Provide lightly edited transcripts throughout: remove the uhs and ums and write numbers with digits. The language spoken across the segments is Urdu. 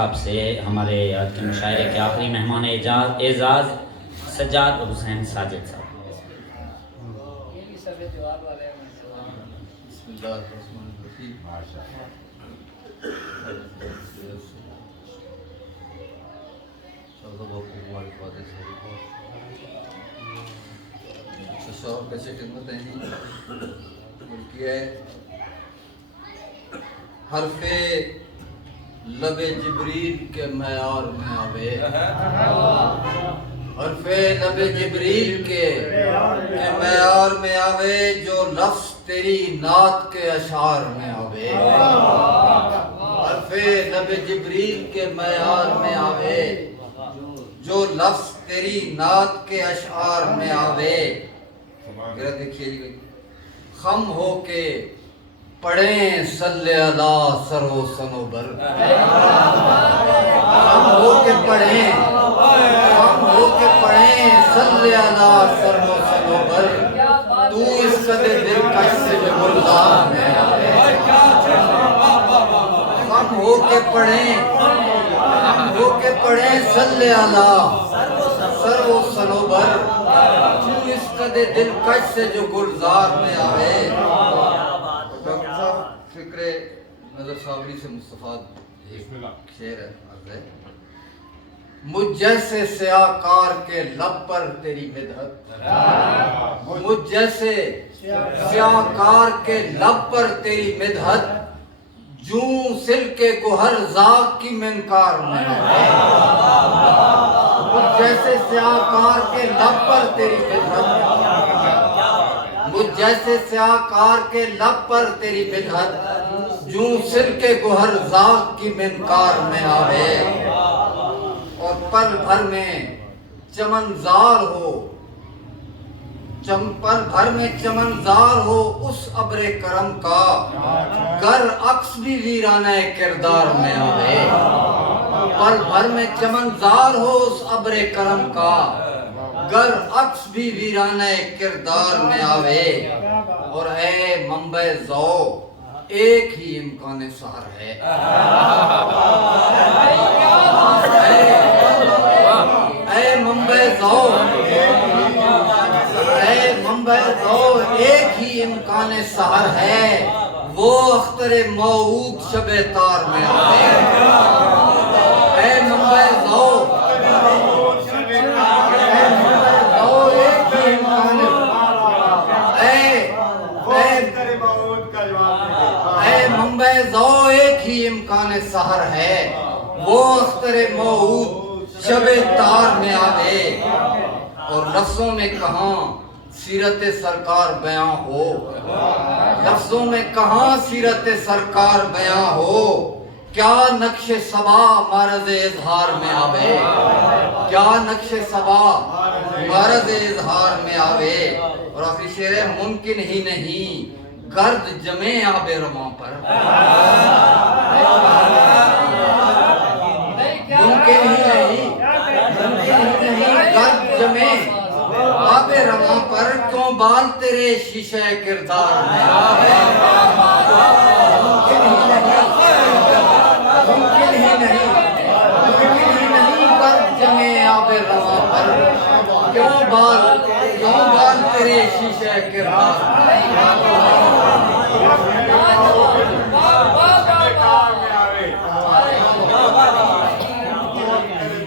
آپ سے ہمارے آج کے مشاعرے کے آخری مہمان اعزاز سجاد حسین ساجد صاحب۔ حرف لب جبریل کے معیار میں آوے، حرف لب جبریل کے معیار میں آوے، جو لفظ تیری نعت کے اشعار میں آوے، حرف لب جبریل کے معیار میں آوے، جو لفظ تیری نعت کے اشعار میں آوے۔ ذرا دیکھیے جی، خم ہو کے پڑھیں صلی اللہ سر و سنوبر، خم ہو کے پڑھیں، خم ہو کے پڑھیں صلی اللہ سر و سنوبر، تو اس قدر دلکش سے جو گلزار میں آوے، خم ہو کے پڑھیں، خم ہو کے پڑھیں صلی اللہ سر و سنوبر، تو اس قدر دلکش سے جو گلزار میں آوے۔ فکر نظر صابری سے مستفاد ایک شعر ہے، مجھ جیسے سیاہ کار کے لب پر تیری مدحت، مجھ جیسے سیاہ کار کے لب پر تیری مدحت، جوں سل کے گوہر زاغ کی منکار میں آوے، مجھ جیسے سیاہ کار کے لب پر تیری مدحت، مجھ جیسے سیاہ کار کے لب پر تیری مدحت، جوں سل کے گوہر زاغ کی منکار میں آوے، اور پل بھر میں چمنزار ہو، پل بھر میں چمنزار ہو اس ابر کرم کا، گر عکس بھی ویرانہ کردار میں آوے، پل بھر میں چمنزار ہو اس ابر کرم کا، گر عکس بھی ویرانہ کردار میں آوے، اور اے منبع ذوق ایک ہی امکان سحر ہے، اے منبع ذوق، اے منبع ذوق ایک ہی امکان سحر ہے، وہ اختر موعود شب تار میں آوے، اے منبع ذوق، منبع ذوق ایک ہی امکان سحر ہے، وہ اختر موعود شب تار میں آوے، اور لفظوں میں کہاں سیرت سرکار بیاں ہو، لفظوں میں کہاں سیرت سرکار بیاں ہو، کیا نقش صبا معرض اظہار میں آوے، کیا نقش صبا معرض اظہار میں آوے۔ اور آخری شعر ہے، ممکن ہی نہیں گرد جمے آب رواں پر، ممکن ہی نہیں گرد جمے آب رواں پر، کیوں بال تیرے شیشہ کردار میں آوے، ممکن ہی نہیں گرد جمے آب رواں پر، کیوں بال تیرے شیشہ کردار میں آوے۔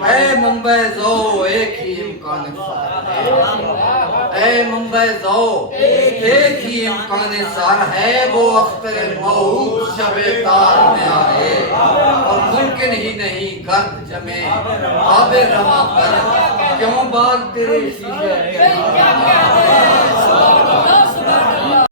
اے منبع ذوق ایک ہی امکان سحر ہے، اے منبع ذوق ایک ہی امکان سحر ہے، وہ اختر موعود شب تار میں آئے، اور ممکن ہی نہیں گرد جمے آب رواں پر، کیوں بال تیرے شیشے